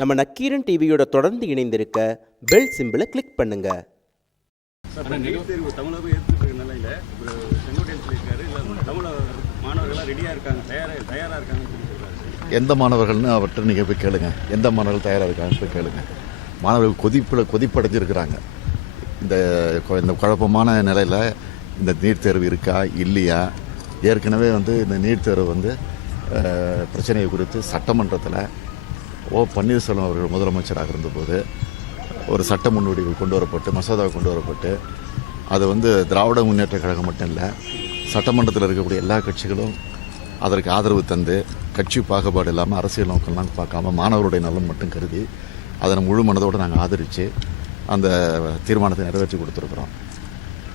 நம்ம நக்கீரன் டிவியோட தொடர்ந்து இணைந்திருக்க பெல் சிம்பிளை கிளிக் பண்ணுங்க. நீட் தேர்வு தமிழகம் ஏற்றுக்கிற நிலையில் ஒரு செங்கோட்டையன் சொல்லியிருக்காரு, இல்லை தமிழக மாணவர்கள்லாம் ரெடியாக இருக்காங்க, தயாராக இருக்காங்கன்னு சொல்லியிருக்காரு. எந்த மாணவர்கள்னு அவர்கிட்ட நீங்கள் போய் கேளுங்க. எந்த மாணவர்கள் தயாராக இருக்காங்கன்னு போய் கேளுங்க. மாணவர்கள் கொதிப்படைஞ்சிருக்கிறாங்க. இந்த குழப்பமான நிலையில் இந்த நீட் தேர்வு இருக்கா இல்லையா, ஏற்கனவே இந்த நீட் தேர்வு பிரச்சனையை குறித்து சட்டமன்றத்தில் பன்னீர்செல்வம் அவர்கள் முதலமைச்சராக இருந்தபோது ஒரு சட்ட முன்வடிவு கொண்டு வரப்பட்டு, மசோதா கொண்டு வரப்பட்டு, அது திராவிட முன்னேற்ற கழகம் மட்டும் இல்லை, சட்டமன்றத்தில் இருக்கக்கூடிய எல்லா கட்சிகளும் அதற்கு ஆதரவு தந்து, கட்சி பாகுபாடு இல்லாமல் அரசியல் நோக்கம்லாம் பார்க்காம மாணவருடைய நலன் மட்டும் கருதி அதனை முழு மனதோடு நாங்கள் ஆதரித்து அந்த தீர்மானத்தை நிறைவேற்றி கொடுத்துருக்குறோம்.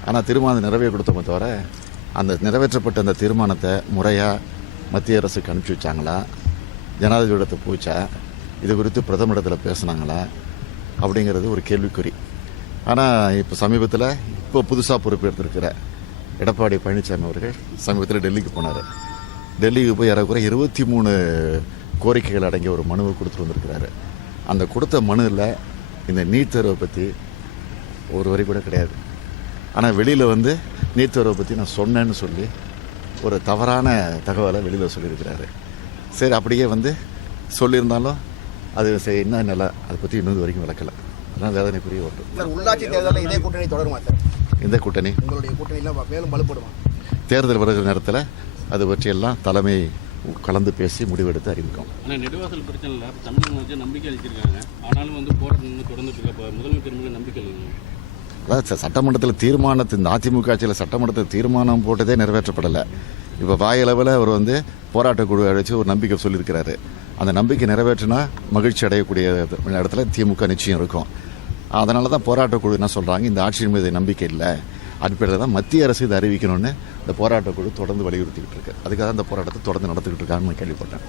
ஆனால் தீர்மானத்தை நிறைவேற்றி கொடுத்தோமே தவிர அந்த நிறைவேற்றப்பட்ட அந்த தீர்மானத்தை முறையாக மத்திய அரசுக்கு அனுப்பிச்சி வச்சாங்களா, ஜனாதிபதியிடத்தை போச்சா, இது குறித்து பிரதமரிடத்தில் பேசினாங்களா அப்படிங்கிறது ஒரு கேள்விக்குறி. ஆனால் இப்போ சமீபத்தில் புதுசாக பொறுப்பேற்றிருக்கிற எடப்பாடி பழனிசாமி அவர்கள் சமீபத்தில் டெல்லிக்கு போனார். டெல்லிக்கு போய் ஏறக்குறைய 23 கோரிக்கைகள் அடங்கிய ஒரு மனுவை கொடுத்துட்டு வந்திருக்கிறாரு. அந்த கொடுத்த மனுவில் இந்த நீட் தேர்வை பற்றி ஒரு வரி கூட கிடையாது. ஆனால் வெளியில் நீட் தேர்வை பற்றி நான் சொன்னேன்னு சொல்லி ஒரு தவறான தகவலை வெளியில் சொல்லியிருக்கிறாரு. சரி, அப்படியே சொல்லியிருந்தாலும் அது என்ன நிலை, அதை பற்றி இன்னும் வரைக்கும் விளக்கலை. அதனால் வேதனைக்குரிய ஒன்று. உள்ளாட்சி தேர்தலில் இதே கூட்டணி தொடருமா சார்? இந்த கூட்டணி உங்களுடைய கூட்டணியில் மேலும் வலுப்படுமா? தேர்தல் வருகிற நேரத்தில் அது பற்றியெல்லாம் தலைமை கலந்து பேசி முடிவெடுத்து அறிவிக்கும். ஆனால் நெடுவாசல் பிரச்சனையில் தமிழக நம்பிக்கை அளிச்சிருக்காங்க. ஆனாலும் போராட்டம் தொடர்ந்துட்டு இருக்க முதலமைச்சர் மேலே நம்பிக்கை இல்லைங்க. அதாவது சட்டமன்றத்தில் இந்த அதிமுக ஆட்சியில் சட்டமன்றத்தில் தீர்மானம் போட்டதே நிறைவேற்றப்படலை. இப்போ வாயளவில் அவர் போராட்ட குழு அழைச்சி ஒரு நம்பிக்கை சொல்லியிருக்கிறாரு. அந்த நம்பிக்கை நிறைவேற்றினா மகிழ்ச்சி அடையக்கூடிய இடத்துல திமுக நிச்சயம் இருக்கும். அதனால தான் போராட்ட குழு என்ன சொல்கிறாங்க, இந்த ஆட்சியின் மீது நம்பிக்கை இல்லை, அடிப்படையில் தான் மத்திய அரசு இதை அறிவிக்கணும்னு இந்த போராட்ட குழு தொடர்ந்து வலியுறுத்திக்கிட்டு இருக்கு. அதுக்காக அந்த போராட்டத்தை தொடர்ந்து நடத்திக்கிட்டு இருக்கான்னு கேள்விப்பட்டேன்.